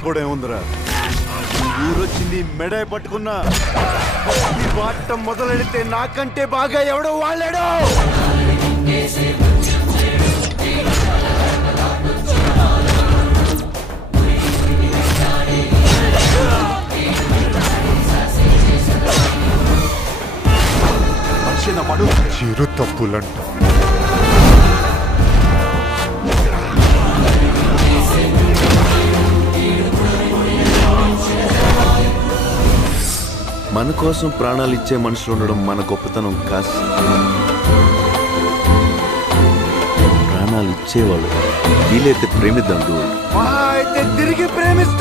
చెప్పుకోవడం ఏముందిరా? ఊరొచ్చింది మెడ పట్టుకున్నా వాడటం మొదలెడితే నాకంటే బాగా ఎవడో వాళ్ళాడో. చిరు తప్పులంట. మన కోసం ప్రాణాలు ఇచ్చే మనుషులు ఉండడం మన గొప్పతనం కాదు. ప్రాణాలు ఇచ్చేవాళ్ళు వీలైతే ప్రేమిద్దాం. అయితే తిరిగి ప్రేమిస్తా.